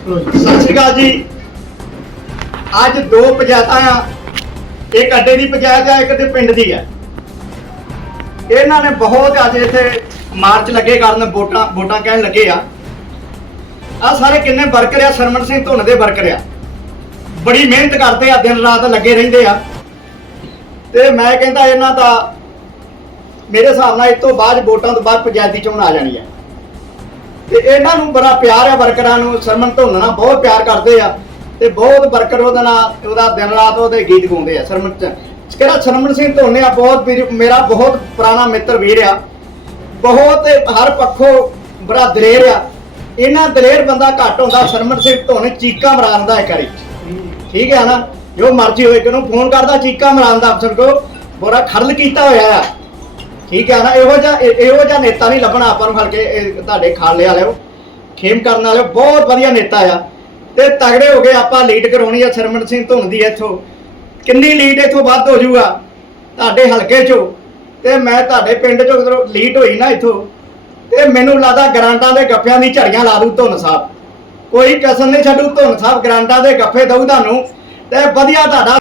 ਸਤਿ ਸ਼੍ਰੀ ਅਕਾਲ ਜੀ। ਅੱਜ ਦੋ ਪੰਚਾਇਤਾਂ ਆ, ਇੱਕ ਅੱਡੇ ਦੀ ਪੰਚਾਇਤ ਆ, ਇੱਕ ਤੇ ਪਿੰਡ ਦੀ ਆ। ਇਹਨਾਂ ਨੇ ਬਹੁਤ ਅੱਜ ਇੱਥੇ ਮਾਰਚ ਲੱਗੇ ਕਰਨ ਵੋਟਾਂ ਵੋਟਾਂ ਕਹਿਣ ਲੱਗੇ ਆ। ਆ ਸਾਰੇ ਕਿੰਨੇ ਵਰਕਰ ਆ ਸਰਮਨ ਸਿੰਘ ਧੁੰਨ ਦੇ ਵਰਕਰ ਆ ਬੜੀ ਮਿਹਨਤ ਕਰਦੇ ਆ, ਦਿਨ ਰਾਤ ਲੱਗੇ ਰਹਿੰਦੇ ਆ। ਤੇ ਮੈਂ ਕਹਿੰਦਾ ਇਹਨਾਂ ਦਾ ਮੇਰੇ ਹਿਸਾਬ ਨਾਲ ਇਸ ਤੋਂ ਬਾਅਦ ਵੋਟਾਂ ਤੋਂ ਬਾਅਦ ਪੰਚਾਇਤੀ ਚੋਣ ਆ ਜਾਣੀ ਹੈ ਤੇ ਇਹਨਾਂ ਨੂੰ ਬੜਾ ਪਿਆਰ ਹੈ ਵਰਕਰਾਂ ਨੂੰ, ਸਰਮਨ ਧੁੰਨ ਨਾਲ ਬਹੁਤ ਪਿਆਰ ਕਰਦੇ ਆ ਤੇ ਬਹੁਤ ਵਰਕਰ ਉਹਦੇ ਨਾਲ, ਉਹਦਾ ਦਿਨ ਰਾਤ ਉਹਦੇ ਗੀਤ ਗਾਉਂਦੇ ਆ ਸਰਮਨ ਚ। ਕਿਹੜਾ ਸਰਮਨ ਸਿੰਘ ਧੁੰਨ ਆ, ਬਹੁਤ ਵੀਰ- ਮੇਰਾ ਬਹੁਤ ਪੁਰਾਣਾ ਮਿੱਤਰ ਵੀਰ ਆ। ਬਹੁਤ ਹਰ ਪੱਖੋਂ ਬੜਾ ਦਲੇਰ ਆ। ਇਹਨਾਂ ਦਲੇਰ ਬੰਦਾ ਘੱਟ ਹੁੰਦਾ, ਸਰਮਨ ਸਿੰਘ ਧੁੰਨ ਚੀਕਾਂ ਮਰਾਉਂਦਾ ਇੱਕ ਵਾਰੀ। ਠੀਕ ਹੈ ਨਾ? ਜੋ ਮਰਜ਼ੀ ਹੋਏ ਕਿਨੂੰ ਫੋਨ ਕਰਦਾ, ਚੀਕਾਂ ਮਰਾਉਂਦਾ ਅਫਸਰ ਕੋ। ਬੜਾ ਖਰਲ ਕੀਤਾ ਹੋਇਆ ਆ। ਠੀਕ ਹੈ ਨਾ ਇਹੋ ਜਿਹਾ ਇਹ- ਇਹੋ ਜਿਹਾ ਨੇਤਾ ਨਹੀਂ ਲੱਭਣਾ ਆਪਾਂ ਨੂੰ ਹਲਕੇ ਇਹ ਤੁਹਾਡੇ ਖਾਲੇ ਵਾਲਿਓ। ਖੇਮ ਕਰਨ ਵਾਲਿਓ, ਬਹੁਤ ਵਧੀਆ ਨੇਤਾ ਆ। ਤੇ ਤਗੜੇ ਹੋ ਗਏ ਆਪਾਂ, ਲੀਡ ਕਰਾਉਣੀ ਆ ਸਰਮਨ ਸਿੰਘ ਧੁੰਨ ਦੀ ਇੱਥੋਂ। ਕਿੰਨੀ ਲੀਡ ਇੱਥੋਂ ਵੱਧ ਹੋ ਜਾਊਗਾ ਤੁਹਾਡੇ ਹਲਕੇ ਚੋਂ। ਤੇ ਮੈਂ ਤੁਹਾਡੇ ਪਿੰਡ ਚੋਂ ਜਦੋਂ ਲੀਡ ਹੋਈ ਨਾ ਇੱਥੋਂ, ਤੇ ਮੈਨੂੰ ਲੱਗਦਾ ਗਰਾਂਟਾਂ ਦੇ ਗੱਫਿਆਂ ਦੀ ਝੜੀਆਂ ਲਾ ਦੂ ਧੁੰਨ ਸਾਹਿਬ। ਕੋਈ ਕਸਰ ਨਹੀਂ ਛੱਡੂ ਧੁੰਨ ਸਾਹਿਬ ਗਰਾਂਟਾਂ ਦੇ ਗੱਫੇ ਦਊ ਤੁਹਾਨੂੰ। ਤੇ ਵਧੀਆ ਤੁਹਾਡਾ